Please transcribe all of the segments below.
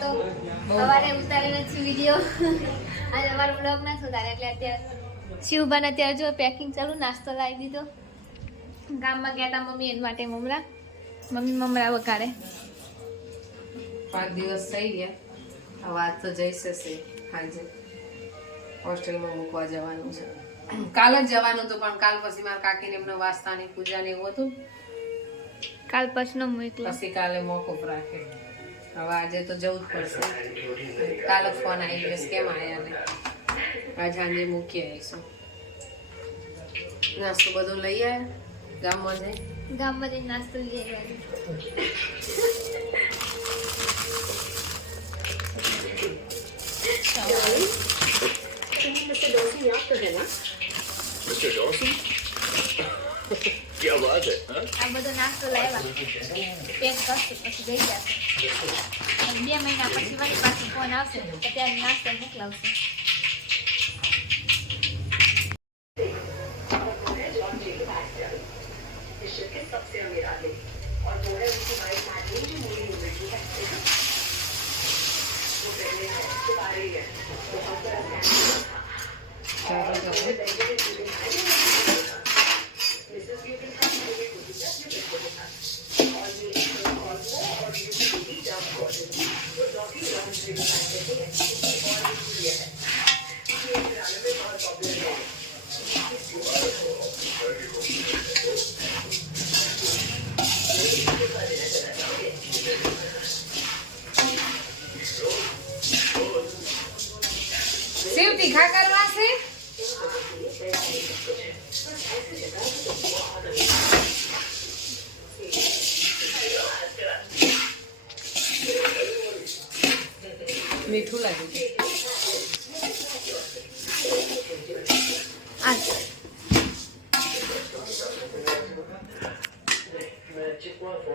તો સવારે ઉતારેલો છે વિડીયો આજે અમારો બ્લોગ ના ઉતારે એટલે અત્યારે શિવબાને અત્યારે જો પેકિંગ ચાલુ નાસ્તો લાવી દીધો ગામમાં ગયા હતા મમ્મી એના માટે મમ્મી મમરા વઘારે 5 દિવસ થઈ ગયા હવે આજ તો જઈશે સાંજે હોસ્ટેલમાં મૂકવા જવાનું છે કાલ જ જવાનું હતું પણ કાલ પછી મારા કાકીને એમનો વાસ્તાની પૂજા ને એવું હતું કાલ પછીનો મોકલો પછી કાલે મોકૂફ રાખે હવે આજે તો જવું જ પડશે કાલ જ ફોન આવી ગયો કેમ આવ્યા ને આજ સાંજે મૂકી આવીશું નાસ્તો બધું લઈ આવ્યા ગામમાં જઈને નાસ્તો લઈ આવ્યા मिस्टर डॉसी याद तो है ना मिस्टर डॉसी क्या बात है આ બધો નાસ્તો લાવ્યા પેક કરશું પછી ગઈ જશે 2 મહિના પછી વળી પાછું ફોન આવશે ત્યારે નાસ્તો મોકલાવશે શિવ તીખા કરવા છે મીઠું લાગે છે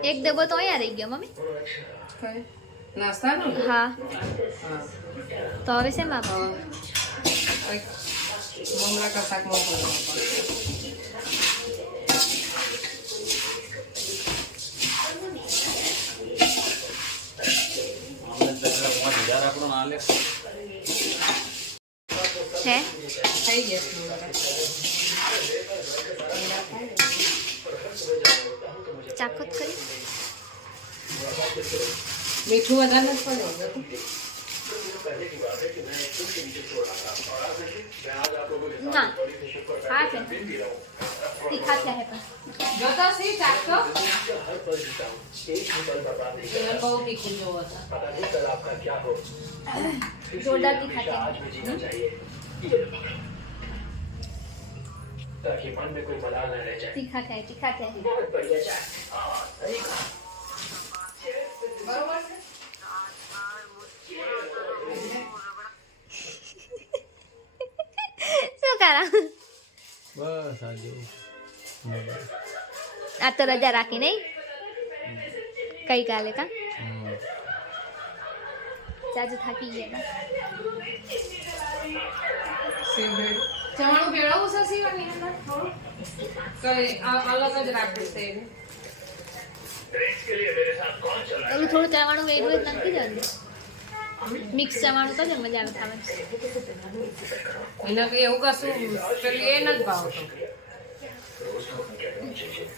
એક ડબ્બો તો અહીંયા રહી ગયો મમ્મી નાસ્તાનો હા હા તો હવે શેમાં મમરા કા શાક મોકલવા હે થઈ ગયા ચાખો કરી મીઠું વધારે નથી પડે ના હા છે તીખા છે પણ જોતા સી ચાખતો બહુ તીખું જોવો જોરદાર તીખા છે ताकि मन में कोई मलाल न रह जाए તીખા થાય बहुत बढ़िया चाय બરોબર છે શું કરા બસ આજે આ તો રજા રાખી નહીં કઈ કાલે કા ચાચુ થાકી ગયા સેવ ભેળ ચવાણું ભેળવવું છે સીવાની અંદર થોડું કઈ અલગ જ રાખવું છે ઓલું થોડું ચવાણું વેડું જ નાખી દેવાનું મિક્સ ચવાણું કરજો મજા આવે ખાવાની એને કઈ એવું કશું પેલી એ નથી ભાવતો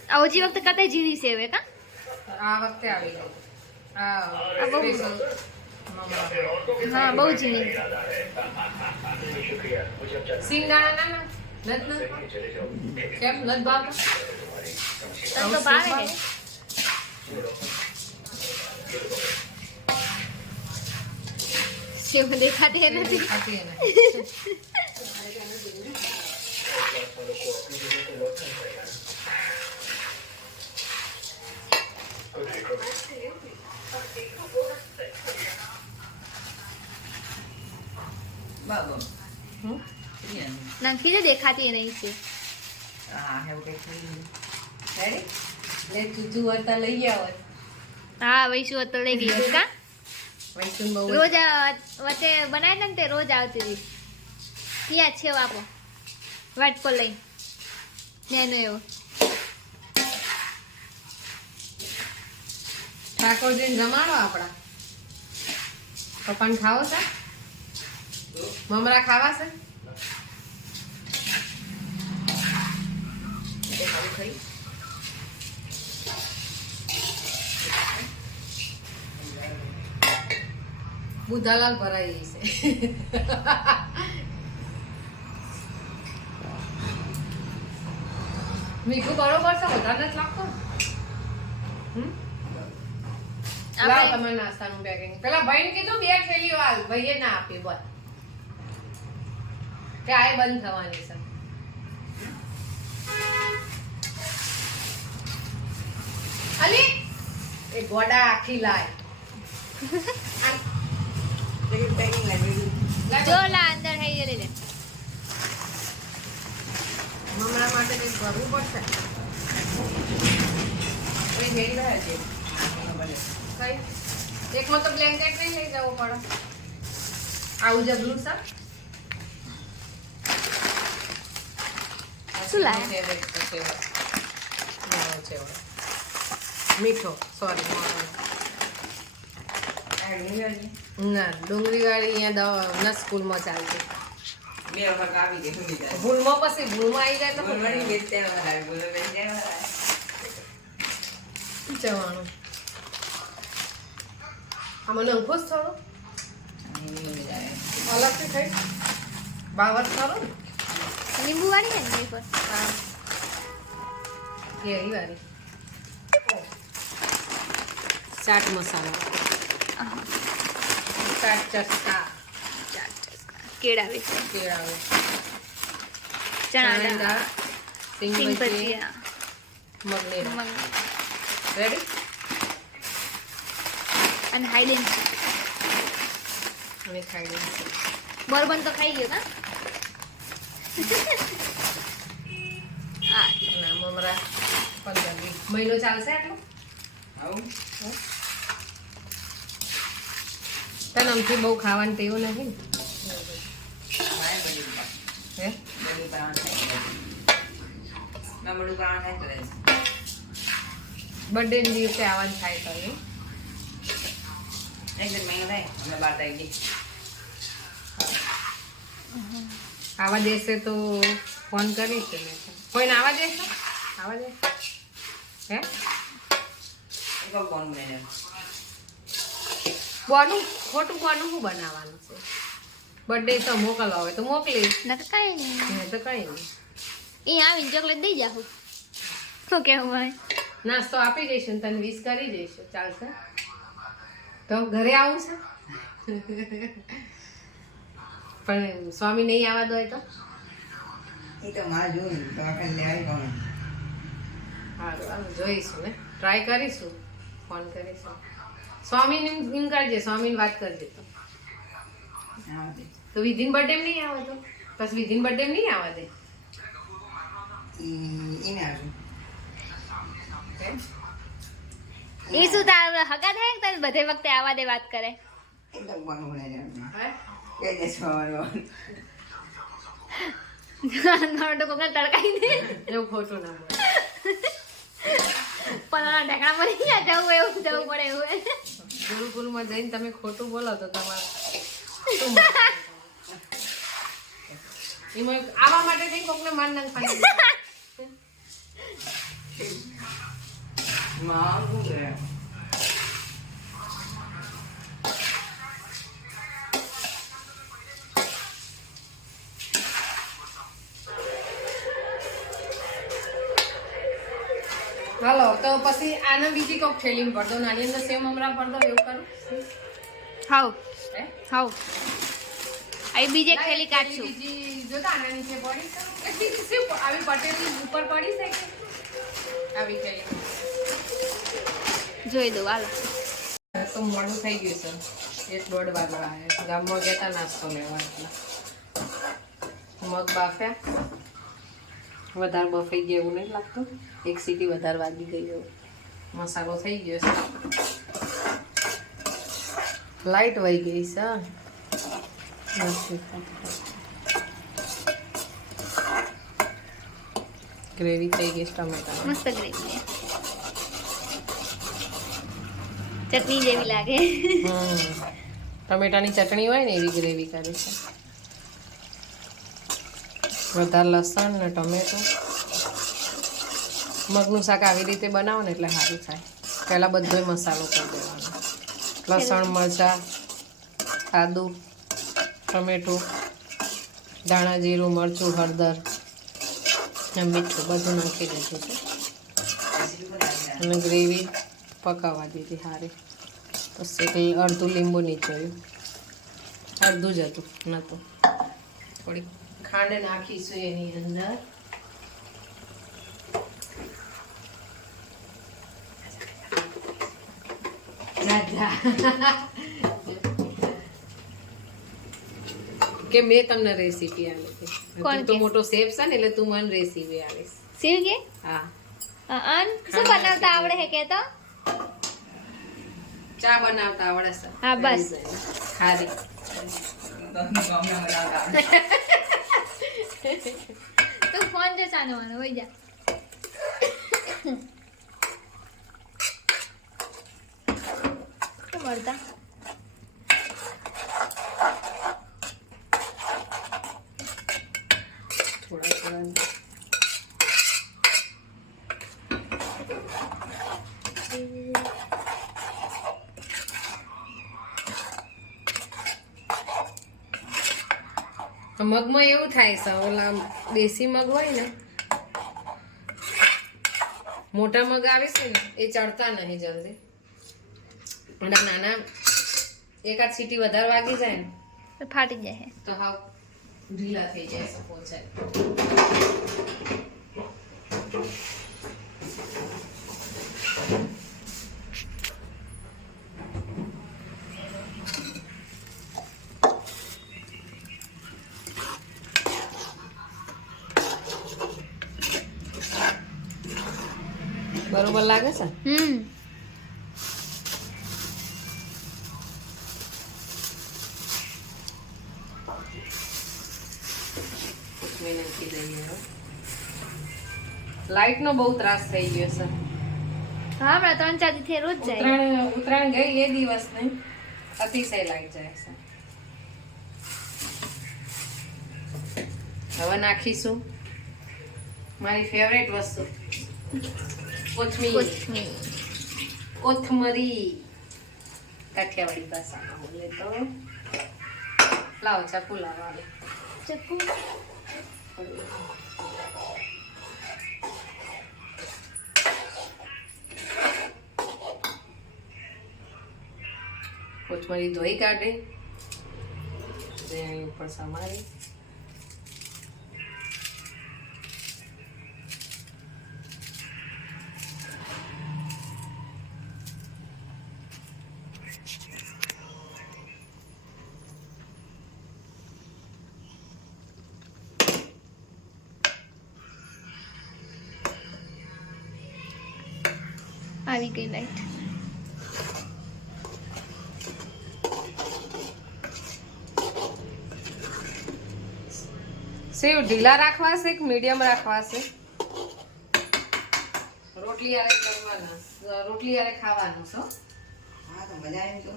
આ ઓછી વખતે કતાઈ જીરી સેવે કા આ વખતે આવી ગઈ આ બહુ હા બહુ ઝીણી સિંગાણા ના નથી કેમ નથી ભાવતો તને તો ભાવે છે કેમ દેખાતી નથી ખાતી એને Bagus. Iya. નાખી દે દેખાતી નહીં છે Ah, એવું કંઈક થઈ રેડી લે તુજુ વતા લઈ આવ હા વૈશુ તો લઈ ગઈ હોત કા વૈષ્ણવ બહુ રોજ વચ્ચે બનાવી ને તે રોજ આવતી હતી ક્યાં છે આપો વાટકો લઈ નેનો એવો ઠાકોરજીને જમાડો આપણા પપ્પાને ખાવો છે મમરા ખાવા છે ખાલી ખાઈ બુધાલાલ ભરાઈ છે મીઠું બરોબર છે વધારે નથી લાગતો લાવ તમે નાસ્તાનું પેકિંગ પેલા ભાઈને કીધું 2 થેલીઓ હાલ ભાઈએ ના આપી બોલ કે આ બંધ થવાની છે અલી એ ગોડા આખી લાય પેકિંગ લાવી જો લા અંદર હે ये ले ले મમરા માટે કંઈક કરવું પડશે એ મેરી બહાર છે કઈ એકમાં તો બ્લેન્કેટ નહીં લઈ જવું પડે આવું જબલું છે શું લાયા? મીઠો સોરી ના ડુંગળી વાળી અહીંયા નસ સ્કૂલમાં ચાલતી 2 વખત આવી ગઈ સુની જાય ભૂલમાં પછી ભૂલમાં આવી જાય તો બોલવાની બેચતે વાળા બોલો બેચતે વાળા જવાનું આમાં અંકુશ થોડો અલગથી થઈ બાવર ખરો ને લીંબુ વાળી હે ને પર હા કેરી વાળી ચાટ મસાલો ચાટ ચટકા કેળા વેચે કેળાવે ચણા દાળ સિંગ સિંગ ભજીયા ભજીયા મગની રેડી અને હાઈડેન અને ખાઈ લઈશું બોરબન તો ખાઈ ગયો હા અને મમરા 15-20 મહિનો ચાલશે આટલો આવું તને આમથી બહુ ખાવાનું ટેવ નથી મારે બડી હે બડી પાણ થાય ના બડું પાણ થાય કરે બર્થડે ના દિવસે આવવાનું થાય તો નહીં એક દિન મહિનો થાય અમે 12 તારીખે આવા દેશે તો ફોન કરીશ ને કોઈને આવા દેશે આવા દે હે એક કોણ બને બોનું ખોટું બોનું શું બનાવવાનું છે બર્થડે તો મોકલવા હોય તો મોકલી ના કઈ નહીં તો કઈ નહીં એ આવીને ચોકલેટ દઈ જાઉં શું કેવું ભાઈ નાસ્તો આપી દઈશું ને તને વિશ કરી દઈશું ચાલશે તો ઘરે આવું છે પણ સ્વામી નહીં આવવા દો તો એ તો માં જોઈ તો આપણે લેવાય કોણ સારું જોઈશું ને ટ્રાય કરીશું ફોન કરીશું સ્વામીને એમ કરજે સ્વામીને વાત કરજે તો વિધિન બર્થડે નહીં આવે તો બસ વિધિન બર્થડે નહીં આવવા દે એને આવ્યું એ શું તાર હગા થાય કે તને બધે વખતે આવા દે વાત કરે એકદમ કોણ બને હે? કે જે સવારો નોટો કોકને તડકાઈ દે એવું ખોટું ના બોલે પણ ઢેકણા મરી જાય જવું પડે એવું ગુરુકુલમાં જઈને તમે ખોટું બોલો તો તમારે શું એમાં આવા માટે જઈને કોકને માન નાખવાની માં શું કરે હાલો તો પછી આને બીજી કોક થેલીમાં ભર દો નાની અંદર સેવ મમરા ભર દો એવું કરું હાઉ હે હાઉ આ બીજે ખેલી કાઢશું બીજી જોતા આના નીચે પડી છે એટલી જ સેવ આવી પટેલી ઉપર પડી છે કે આવી થેલી જોઈ દો હાલો તો મોડું થઈ ગયું છે 1-1.5 વાગવા આવ્યા ગામમાં ગયા તા નાસ્તો લેવા એટલે મગ બાફ્યા વધારે બફાઈ ગયા એવું નહીં લાગતું એક સીટી વધારે વાગી ગઈ એવું મસાલો થઈ ગયો છે લાઈટ વહી ગઈ છે ગ્રેવી થઈ ગઈ છે ટમેટા મસ્ત ગ્રેવી ચટણી જેવી લાગે ટમેટાની ચટણી હોય ને એવી ગ્રેવી કરે છે. વધારે લસણ ને ટમેટું. મગનું શાક આવી રીતે બનાવો ને એટલે સારું થાય. પહેલાં બધો મસાલો કરી દેવાનો. લસણ, મરચાં, આદુ, ટમેટું, ધાણા, જીરું, મરચું, હળદર અને મીઠું બધું નાખી દીધું છે અને ગ્રેવી પકાવવા દીધી સારી. બસ એક અડધું લીંબુ નીચોયું, અડધું જ હતું નહોતું. થોડી ખાંડ નાખીશું એની અંદર. કે મેં તમને રેસીપી આપી છે. કોણ તું તો કે? મોટો શેફ છે ને એટલે તું મને રેસીપી આપીશ. શિવ કે હા, અન શું બનાવતા આવડે હે કે તો ચા બનાવતા આવડે છે. હા, બસ. ખારી. તો ફોન જો ચાલવાનો હોય જા. શું મળતા થોડા મગમાં એવું થાય છે, ઓલા દેશી મગ હોય ને, મોટા મગ આવે છે ને એ ચડતા નહીં જલ્દી, અને નાના એકાદ સીટી વધારે વાગી જાય ને ફાટી જાય હે. તો હાવ ઢીલા થઈ જાય છે પોચાય. બરોબર લાગે છે. લાઈટ નો બહુ ત્રાસ થઈ ગયો છે. હા, હમણાં 3-4 દિવસથી રોજ જાય. ઉત્તરાયણ ગઈ એ દિવસ નહીં અતિશય લાઈટ જાય છે. હવે નાખીશું મારી ફેવરેટ વસ્તુ, કોથમીર. કોથમરી કાઠિયાવાડી ભાષામાં બોલે તો. લાવો ચાકુ લાવો. ચક્કુ કોથમરી ધોઈ કાઢી એની ઉપર સમારી. આવી ગઈ લાઈટ. સેવ ઢીલા રાખવા છે કે મીડિયમ રાખવા છે? રોટલી આરે કરવાના, રોટલી આરે ખાવાનું છો? હા તો મજા આવી તો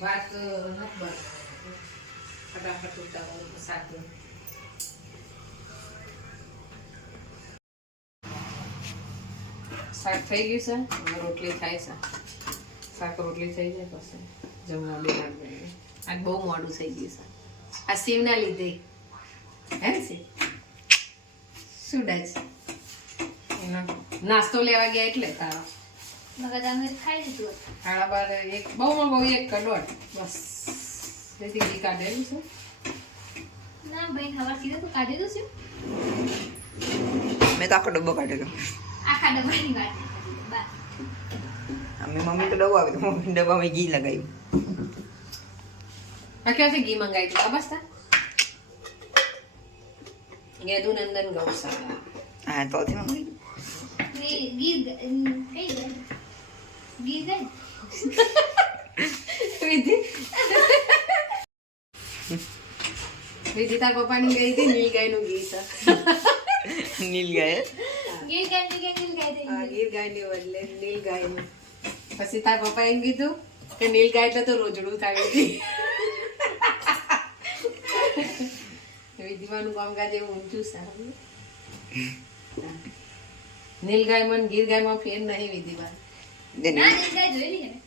ભાત નથી બસ ફટાફટ ઉતારવાનું શાક. શાક થઈ ગયું છે, હવે રોટલી થાય છે. શાક રોટલી થઈ જાય પછી જમવા બેસાડી. આજ બહુ મોડું થઈ ગયું છે આ શિવના લીધે. હે ને શિવ? શું ડાજ એનો નાસ્તો લેવા ગયા એટલે તારો મગજ અમે ખાઈ લીધું. 12:30 એક બહુમાં બહુ 1 કે 1:30 બસ તેથી કાઢેલું છે. ના ભાઈ ખબર કીધું તો કાઢી દઉં છું. મેં તો આખો ડબ્બો કાઢેલો. આખા ડબ્બાની કાઢી બસ. અમે મમ્મી તો ડબ્બો આપી તો મમ્મી ડબ્બામાં ઘી લગાવ્યું. આ ક્યાંથી ઘી મંગાવી તું? આ બસ તા યદુનંદન ગૌશાળા. હા તોથી મમ્મી ગીર કઈ ગઈ ગીર ગઈ વિધિ વિધિ તાર પપ્પાની ગઈ હતી નીલગાયનું ઘી છે. નીલ ગાય ગીર ગઈ નીલ ગઈ હા, ગીર ગાયની બદલે નીલગાયનું. પછી તાર પપ્પા એમ કીધું કે નીલગાય એટલે તો રોજડું થાય હતી. વીજવાનું કામકાજ એવું ઊંચું સારું નીલગાયમાં ને ગીરગાયમાં ફેર નહીં વિધિમાં ના નીલગાય જોયેલી છે ને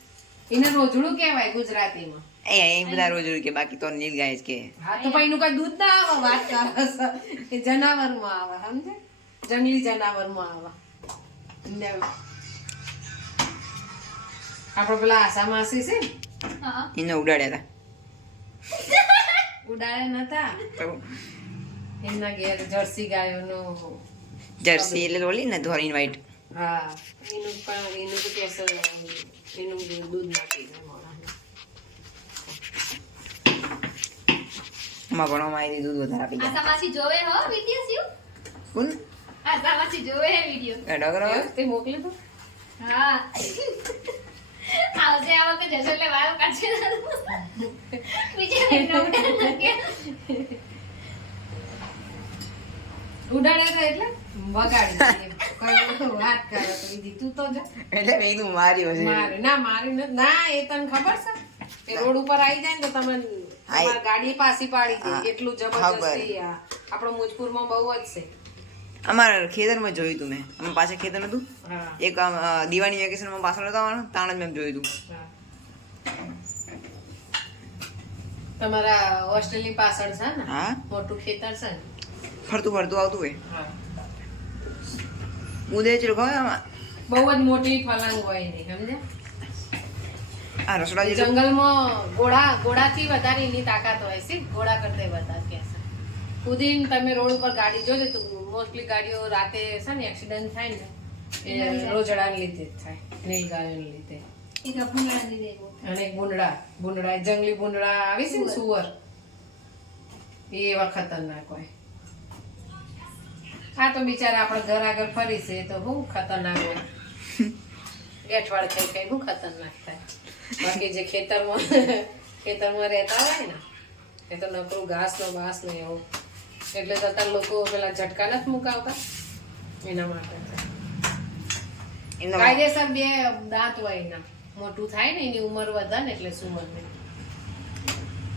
એને રોજડું કહેવાય ગુજરાતીમાં એ બધા રોજ કે બાકી તો નીલ ગાય જ કે હા તો પછી એનું કઈ દૂધ ના આવે વાત કરે છે એ જનાવરમાં આવે સમજે જંગલી જનાવરમાં આવે ને આપણે પેલા આશા માસી છે ને હા એને ઉડાડ્યા ઉડાડે નતા હતા તો એમના ઘેર જર્સી ગાયોનો જર્સી એટલે ઓલી ને ધોરીન વ્હાઈટ હા એનું પણ એનું તો કેસર એનું દૂધ નાખી દે મોણાને. એમાં ભણવામાં આવી દૂધ વધારે આપી ગયા આશા માસી જોવે હો વિડિયો શિવ કોણ આશા માસી જોવે હે વિડિયો ડગરો એવું તે મોકલી દો હા આવજે આ વખતે જશો એટલે વાળ કાઢશે બીજા ઉડાડે તો એટલે વગાડી દે. કોઈ વાત કરે તો વિધિ તું તો જા એટલે મેં કીધું મારી હશે મારે ના મારી નથી ના એ તને ખબર છે એ રોડ ઉપર આવી જાય ને તો તમે તમારી ગાડી પાછી પાડી દે હા. એટલું ખબર. જબરજસ્તી આ આપણો મુજપુરમાં બહુ જ છે અમારા ખેતરમાં જોયું તું મેં અમે પાછળ ખેતર નતું હા એક આમ, દિવાળી વેકેશનમાં પાછળ નતા આવવાનું તાણ જ મેં જોયું તું હા. તમારા હોસ્ટેલની પાછળ છે ને હા મોટું ખેતર છે ને ફરતું ફરતું આવતું હોય હા ઉદય ચલો ખબર આમાં બહુ જ મોટી ફલાંગ હોય એની સમજે આ રસોડા જેટલું જંગલમાં ઘોડાથી વધારે એની તાકાત હોય છે ઘોડા કરતા વધારે કે છે કુદીને તમે રોડ ઉપર ગાડી જોજો તો મોસ્ટલી ગાડીઓ રાતે છે ને એક્સિડન્ટ થાય ને એ રોજડાને લીધે જ થાય નીલગાયોને લીધે એક અપૂર્ણ દીધે અને એક ભૂંડડા જંગલી ભૂંડડા આવે છે ને સુવર એ એવા ખતરનાક હોય આ તો બિચારા આપણા ઘર આગળ ફરી છે તો શું ખતરનાક હોય ગેઠવાડ થઈ કઈ શું ખતરનાક થાય બાકી જે ખેતરમાં રહેતા હોય ને એ તો નકરું ઘાસ ને એવું એટલે તો અત્યારે લોકો પેલા ઝટકા નથી મુકાવતા એના માટે એમના કાયદેસર બે દાંત હોય એના મોટું થાય ને એની ઉંમર વધે ને એટલે સુવર ને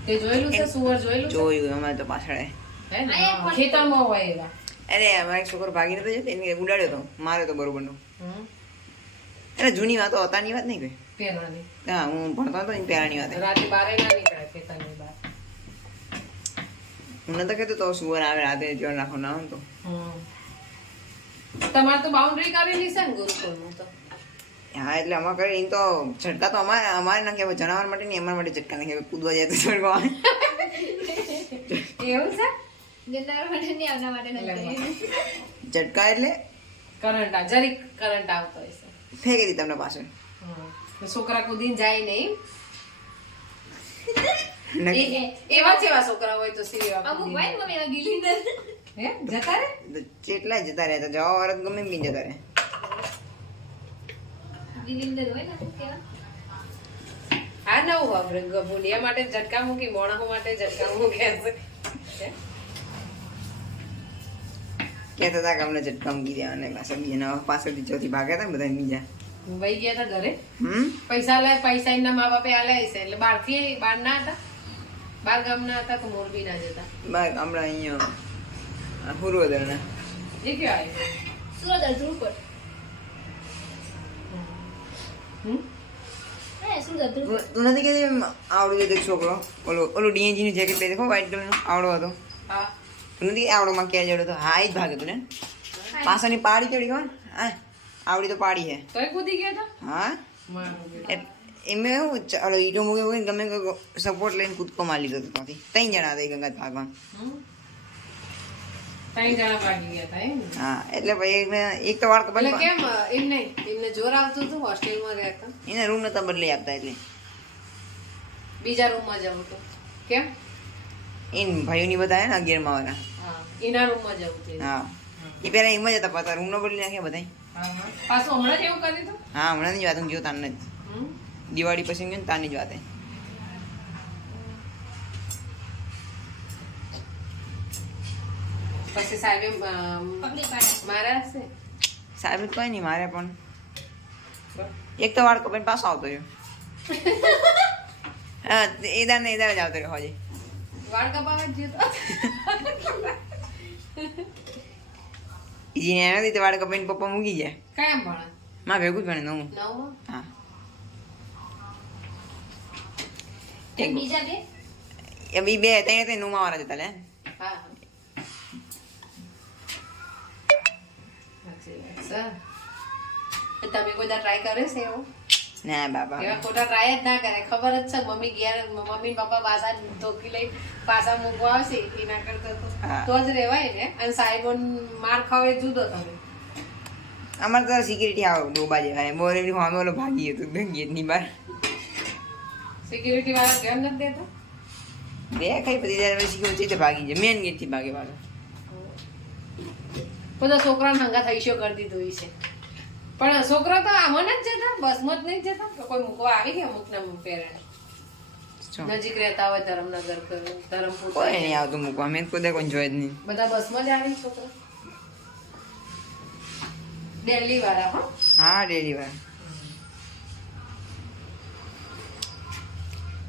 તે જોયેલું છે સુવર જોયેલું છે જોયું અમારે તો પાછળ હે ને હા, ખેતરમાં હોય એવા અરે અમારો એક છોકરો ભાગી નતો જતો એને ઉડાડ્યો તો માર્યો તો બરોબર નો હમ એટલે જૂની વાતો હતાની વાત નહીં કોઈ પહેરવાની હા હું ભણતો હતો એની પહેલાની વાત રાતે બારે ના નીકળે ખેતરની બહાર હું નતો કહેતો તો સુવર આવે રાતે ધ્યાન રાખો ના હોય તો તમારે તો બાઉન્ડ્રી કરેલી છે ને ગુરુકુળનું તો હા એટલે અમારે કરે એમ તો ઝટકા તો અમારે ના કહેવાય જનાવર માટે નહીં અમારા માટે ઝટકા નહીં કહેવાય કૂદવા જાય તો ઝટકા આવે. એવું છે જનાવર માટે નહીં આવના માટે નથી ઝટકા એટલે જરીક કરંટ આવતો હોય છે ફેંકી દી તમને પાછળ તો છોકરા કૂદીને જાય નહીં નક્કી. એવા જ એવા છોકરા હોય તો સીવા અમુક ભાઈ ને મમ્મી ગીલી અંદર હે જતા રે તો કેટલા જતા રહ્યા તો જવા વાળા તો ગમે એમ બી જતા રહે ગીલી અંદર હોય ને અમુક કેવા આ નવું વાપરે ભૂલિયા માટે ઝટકા મૂકી મોણાઓ માટે ઝટકા મૂકે છે હે? કહેતા હતા કે અમને ઝટકા મૂકી દેવાને પાછળ બીજા પાછળથી ચોથી ભાગ્યા હતા ને બધા બીજા વહી ગયા હતા ઘરે હમ પૈસા એમના મા બાપે આલે છે એટલે બહાર ના હતા બાર ગામ ના હતા તો મોરબી ના જતા બાર હમણાં અહીંયા પૂર્વદરના એ કયો આવ્યો સુરત અધરું પર હમ હે સુરત અધરું તું નથી કહેતી આવડું જતો એક છોકરો ઓલું ડીએનજી નું જેકેટ પહેરી વ્હાઈટ કલર નો આવડો હતો હા તું નથી આવડોમાં ક્યાં જડો હતો હા એ જ ભાગે તું ને પાછળની પાડી કેવડી ખબર હા આવડી તો પાડી છે તોય કૂદી ગયા હતા હા મારું એમે એવું ચાલો ઈટો મૂકે મૂકીને ગમે સપોર્ટ લઈને કૂદકો મારી લીધો હતો ત્યાંથી 3 જણા હતા એ ગંગા ભાગમાં ત્રણ જણા ભાગી ગયા હતા એમ ને? હા એટલે ભાઈ એક તો વાર તો એટલે બંધ કેમ એમને જોર આવતું હતું હોસ્ટેલમાં રહેતા એને રૂમ નતા બદલી આપતા એટલે બીજા રૂમમાં જવું હતું કેમ એન ભાઈઓની બધા હે ને 11 માં વાળા હા એના રૂમમાં જવું હતું હા એ પેલા એમ જ હતા પાછા રૂમ નો બદલી નાખ્યા બધા હા હા પાછું હમણાં જ એવું કરી દીધું હા હમણાં ની વાત હું જો તાને જ હમ? દિવાળી પછી ગયો ને તાની જ વાત હે પછી સાહેબે પકડી પાડે મારા હશે સાહેબ કોઈ નહીં મારે પણ એક તો વાળ કપાઈને પાછો આવતો રહ્યો હા એ દાર ને એ દાર જ આવતો રહ્યો હજી વાળ કપાવા જ જતો ઈજી ને નથી તો વાળ કપાઈને પપ્પા મૂકી જાય કાયમ ભણે માં ભેગું જ ભણે નવું નવમાં હા બીજા બે એ બી બે ત્યાં ત્યાં નુંમાં વાળા જતા લે હા સાચી વાત છે તમે કોઈ ટ્રાય કર્યો છે એવું ના બાબા એવા ખોટા ટ્રાય જ ના કરે ખબર જ છે મમ્મી ઘેર મમ્મી ને પપ્પા પાછા ધોકી લઈ પાછા મૂકવા આવશે એના કરતા હા. તો જ રેવાય ને અને સાહેબો માર ખાવે જુદો તમે અમારે તો સિક્યુરિટી આવે ડોબા જેવા બોર એની સામે ઓલો ભાગી હતું ગેટની બહાર સિક્યુરિટી વાળા ધ્યાન નથી દેતા બે કઈ પછી ત્યારે સિક્યુરિટી તો ભાગી જાય મેન ગેટથી ભાગે વાળો બધા છોકરાને હંગા થઈ શો કરી દીધું છે પણ છોકરા તો આમાં જ જતા બસમાં જ નહીં જતા તો કોઈ મૂકવા આવી ગયા અમુક ના પેરેન્ટ શું? નજીક રહેતા હોય ધરમનગર ધરમપુર કોઈ નહીં આવતું મૂકવા મેં કોઈ કોઈ જોયે જ નહીં બધા બસમાં જ આવી છોકરા દિલ્હી વાળા હો હા ડેલી વાર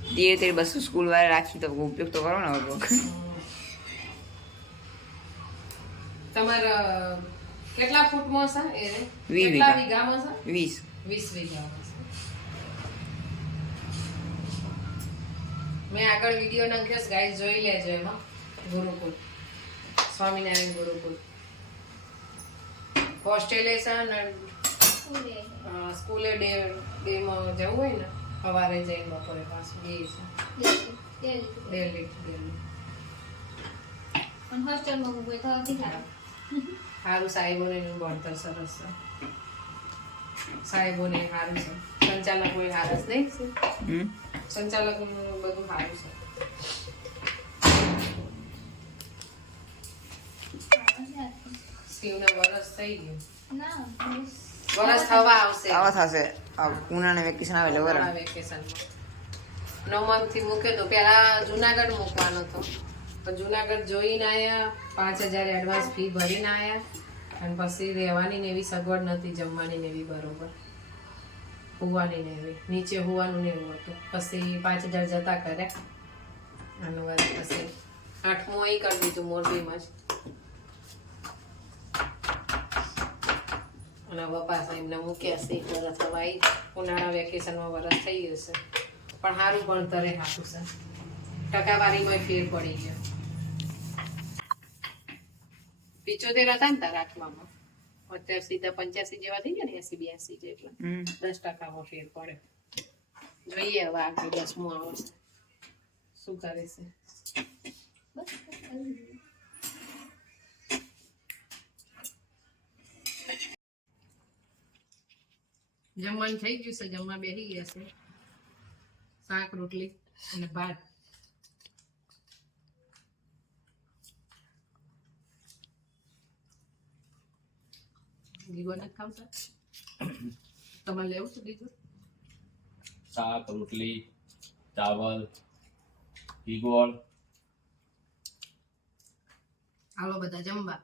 ધીરે ધીરે બસ સ્કૂલ વાળા રાખી તો ઉપયોગ તો કરો ને હવે તમારા કેટલા ફૂટમાં છે એ 20 કેટલા વીઘા. વીઘામાં છે 20 20 વીઘામાં છે મેં આગળ વિડીયો નાખ્યો છે ગાઈસ જોઈ લેજો એમાં ગુરુકુલ સ્વામિનારાયણ ગુરુકુલ હોસ્ટેલે છે ને સ્કૂલે ડેમાં જવું હોય ને સવારે જઈને બપોરે પાછું બે છે દિલ્હી પણ હોસ્ટેલમાં મૂકવું તો નથી સારું સારું સાહેબોને એનું ભણતર સરસ છે સાહેબોને સારું છે સંચાલકો એ સારા જ નહીં છે હમ સંચાલકોનું બધું સારું છે શિવના વરસ થઈ ગયું ના વરસ થવા આવશે આવા થશે આ ઉનાળે વેકેશન આવે એટલે ઉનાળા વરાળ વેકેશનમાં 9 થી મૂક્યો તો પેલા જુનાગઢ મૂકવાનો હતો પણ જુનાગઢ જોઈને આયા 5000 એડવાન્સ ફી ભરીને આયા અને પછી રહેવાની ને એવી સગવડ નથી જમવાની ને એવી બરોબર હોવાની ને એવી નીચે હોવાનું ને એવું હતું પછી 5000 જતા કર્યા અને પછી 8મું અહીં કરી દીધું મોરબીમાં જ અને હવે પાછા એમને મૂક્યા છે વરસ હવે આવી ઉનાળા વેકેશનમાં વરસ થઈ ગયું છે પણ સારું ભણતરે સારું છે ટકાવારીમાં ફેર પડી ગયો 75 હતા ને તારા 8માં અત્યારે સીધા 85 જેવા થઈ ગયા ને 80-82 જેટલા હમ 10% ફેર પડે જોઈએ હવે આગળ 10મું આવશે શું કરે છે જમવાનું થઈ ગયું છે જમવા બેસી ગયા છે શાક રોટલી અને ભાત દીવો નથી ખાવતા તમારે લેવું છે બીજું શાક રોટલી ચાવલ ઘી ગોળ હાલો બધા જમવા